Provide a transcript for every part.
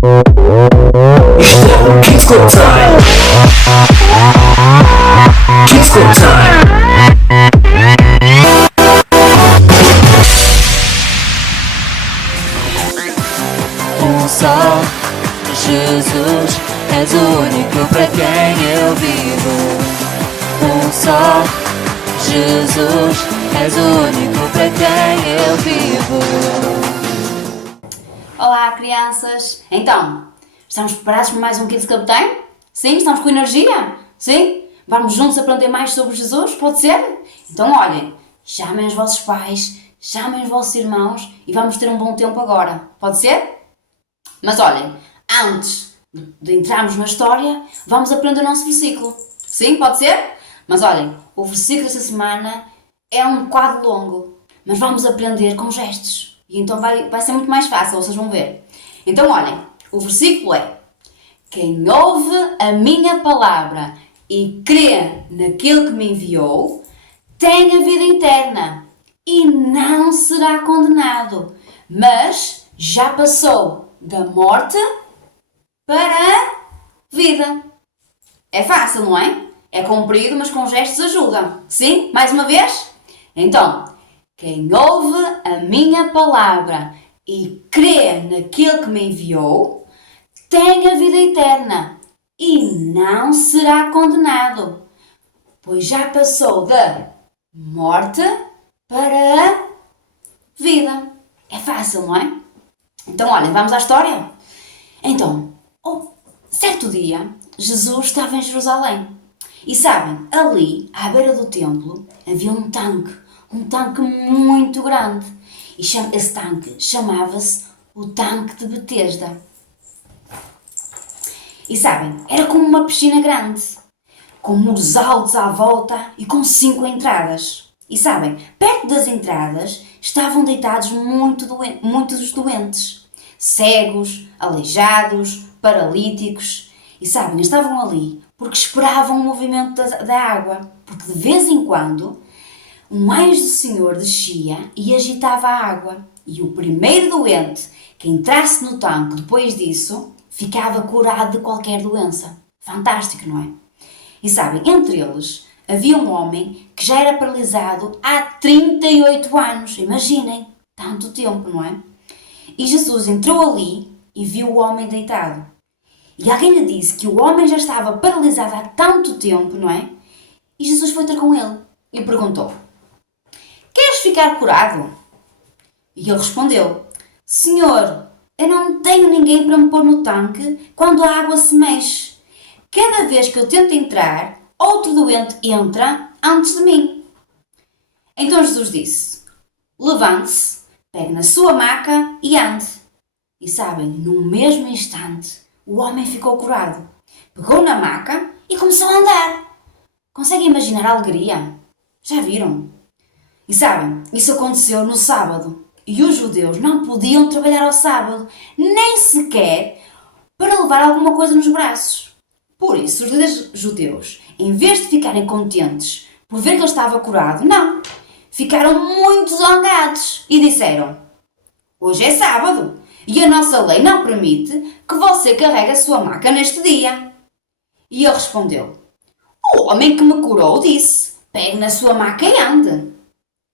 Isto é o Kids Club Time. Kids Club Time. Um só Jesus, és o único para quem eu vivo. Um só Jesus, és o único para quem eu vivo. Olá, crianças! Então, estamos preparados para mais um Kids Club Time? Sim? Estamos com energia? Sim? Vamos juntos aprender mais sobre Jesus? Pode ser? Então, olhem, chamem os vossos pais, chamem os vossos irmãos e vamos ter um bom tempo agora. Pode ser? Mas olhem, antes de entrarmos na história, vamos aprender o nosso versículo. Sim? Pode ser? Mas olhem, o versículo desta semana é um bocado longo, mas vamos aprender com gestos. E então vai ser muito mais fácil, vocês vão ver. Então olhem, o versículo é: quem ouve a minha palavra e crê naquele que me enviou, tem a vida eterna e não será condenado, mas já passou da morte para a vida. É fácil, não é? É comprido, mas com gestos ajuda. Sim? Mais uma vez? Então, quem ouve a minha palavra e crê naquele que me enviou, tem a vida eterna e não será condenado, pois já passou da morte para a vida. É fácil, não é? Então, olha, vamos à história? Então, certo dia, Jesus estava em Jerusalém. E sabem, ali, à beira do templo, havia um tanque muito grande. E esse tanque chamava-se o Tanque de Betesda. E sabem, era como uma piscina grande, com muros altos à volta e com 5 entradas. E sabem, perto das entradas estavam deitados muitos doentes, cegos, aleijados, paralíticos. E sabem, estavam ali porque esperavam o movimento da água, porque de vez em quando um anjo do Senhor descia e agitava a água, e o primeiro doente que entrasse no tanque depois disso ficava curado de qualquer doença. Fantástico, não é? E sabem, entre eles havia um homem que já era paralisado há 38 anos. Imaginem, tanto tempo, não é? E Jesus entrou ali e viu o homem deitado. E alguém lhe disse que o homem já estava paralisado há tanto tempo, não é? E Jesus foi ter com ele e perguntou: queres ficar curado? E ele respondeu: Senhor, eu não tenho ninguém para me pôr no tanque quando a água se mexe. Cada vez que eu tento entrar, outro doente entra antes de mim. Então Jesus disse: levante-se, pegue na sua maca e ande. E sabem, no mesmo instante, o homem ficou curado. Pegou na maca e começou a andar. Conseguem imaginar a alegria? Já viram? E sabem, isso aconteceu no sábado. E os judeus não podiam trabalhar ao sábado, nem sequer para levar alguma coisa nos braços. Por isso, os líderes judeus, em vez de ficarem contentes por ver que ele estava curado, não. Ficaram muito zangados e disseram: hoje é sábado e a nossa lei não permite que você carregue a sua maca neste dia. E ele respondeu: o homem que me curou disse: pegue na sua maca e ande.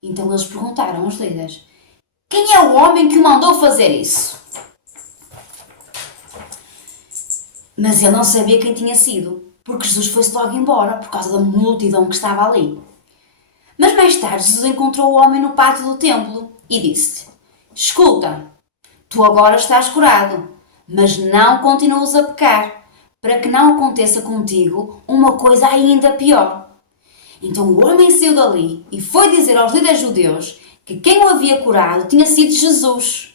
Então eles perguntaram aos líderes: quem é o homem que mandou fazer isso? Mas ele não sabia quem tinha sido, porque Jesus foi-se logo embora por causa da multidão que estava ali. Mas mais tarde Jesus encontrou o homem no pátio do templo e disse: escuta, tu agora estás curado, mas não continues a pecar, para que não aconteça contigo uma coisa ainda pior. Então o homem saiu dali e foi dizer aos líderes judeus que quem o havia curado tinha sido Jesus.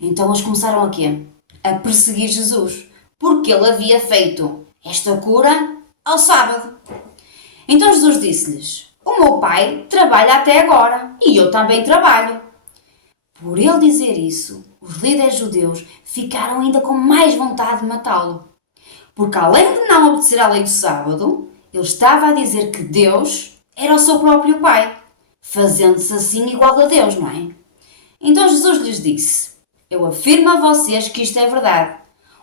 Então eles começaram a quê? A perseguir Jesus, porque ele havia feito esta cura ao sábado. Então Jesus disse-lhes: o meu pai trabalha até agora e eu também trabalho. Por ele dizer isso, os líderes judeus ficaram ainda com mais vontade de matá-lo. Porque além de não obedecer à lei do sábado, ele estava a dizer que Deus era o seu próprio pai, fazendo-se assim igual a Deus, não é? Então Jesus lhes disse: eu afirmo a vocês que isto é verdade.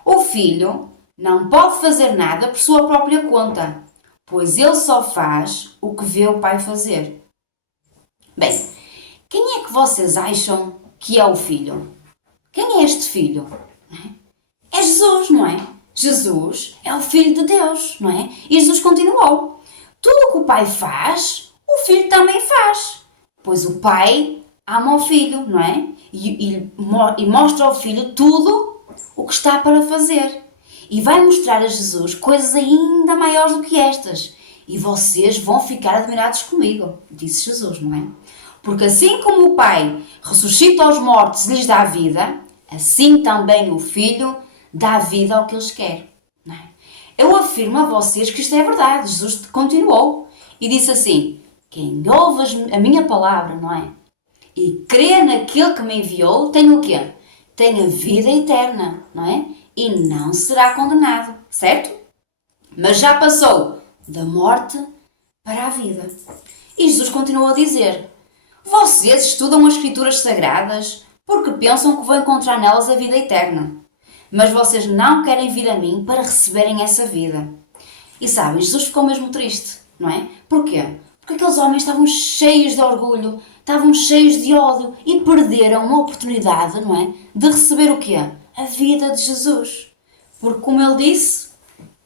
O filho não pode fazer nada por sua própria conta, pois ele só faz o que vê o pai fazer. Bem, quem é que vocês acham que é o filho? Quem é este filho? É Jesus, não é? Jesus é o Filho de Deus, não é? E Jesus continuou. Tudo o que o pai faz, o filho também faz. Pois o pai ama o filho, não é? E mostra ao filho tudo o que está para fazer. E vai mostrar a Jesus coisas ainda maiores do que estas. E vocês vão ficar admirados comigo, disse Jesus, não é? Porque assim como o pai ressuscita os mortos e lhes dá vida, assim também o filho dá vida ao que eles querem. Não é? Eu afirmo a vocês que isto é verdade. Jesus continuou e disse assim: quem ouve a minha palavra, não é? E crê naquele que me enviou, tem o quê? Tem a vida eterna, não é? E não será condenado, certo? Mas já passou da morte para a vida. E Jesus continuou a dizer: vocês estudam as Escrituras Sagradas porque pensam que vão encontrar nelas a vida eterna. Mas vocês não querem vir a mim para receberem essa vida. E sabem, Jesus ficou mesmo triste, não é? Porquê? Porque aqueles homens estavam cheios de orgulho, estavam cheios de ódio e perderam uma oportunidade, não é? De receber o quê? A vida de Jesus. Porque como ele disse,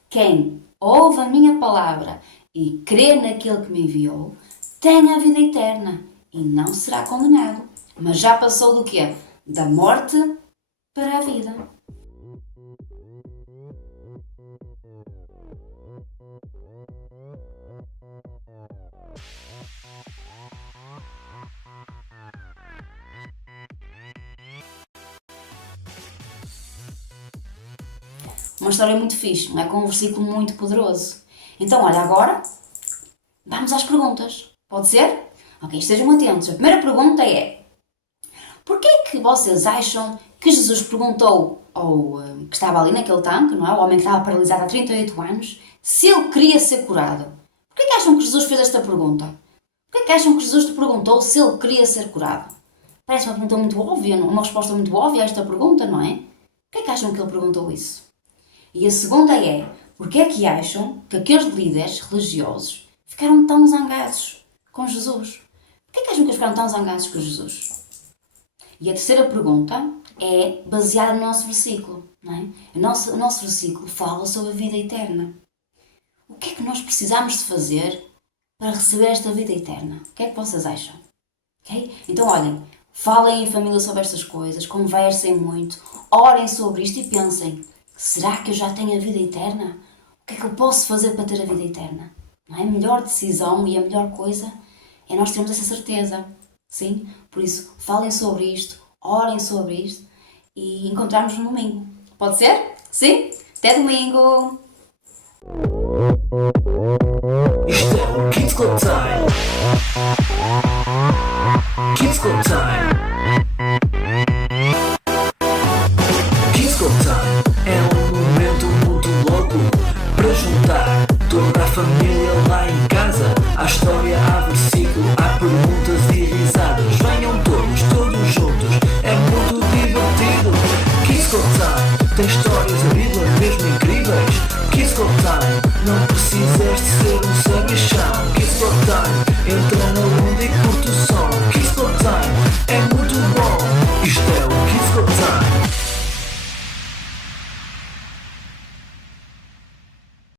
quem ouve a minha palavra e crê naquele que me enviou, tem a vida eterna e não será condenado. Mas já passou do quê? Da morte para a vida. Uma história muito fixe, não é? Com um versículo muito poderoso. Então, olha, agora vamos às perguntas. Pode ser? Ok, estejam atentos. A primeira pergunta é: porquê é que vocês acham que Jesus perguntou ao que estava ali naquele tanque, não é? O homem que estava paralisado há 38 anos, se ele queria ser curado? Porquê é que acham que Jesus fez esta pergunta? Porquê é que acham que Jesus te perguntou se ele queria ser curado? Parece uma pergunta muito óbvia, uma resposta muito óbvia a esta pergunta, não é? Porquê é que acham que ele perguntou isso? E a segunda é: porquê é que acham que aqueles líderes religiosos ficaram tão zangados com Jesus? Porquê é que acham que eles ficaram tão zangados com Jesus? E a terceira pergunta é baseada no nosso versículo, não é? O nosso versículo fala sobre a vida eterna. O que é que nós precisamos de fazer para receber esta vida eterna? O que é que vocês acham? Okay? Então, olhem, falem em família sobre estas coisas, conversem muito, orem sobre isto e pensem: será que eu já tenho a vida eterna? O que é que eu posso fazer para ter a vida eterna? Não é? A melhor decisão e a melhor coisa é nós termos essa certeza. Sim? Por isso, falem sobre isto, orem sobre isto e encontrarmos no domingo. Pode ser? Sim? Até domingo! Isto é o Kids Club Time. Kids Club Time. Kids Club Time é um momento muito louco para juntar toda a família lá em casa. Há história, há versículo, há perguntas e risadas. Venham todos juntos, é muito divertido. Kids Club Time tem histórias da Bíblia mesmo incríveis. Kids Club Time, não precisas de ser um sabichão. Kids Club Time, entra na onda e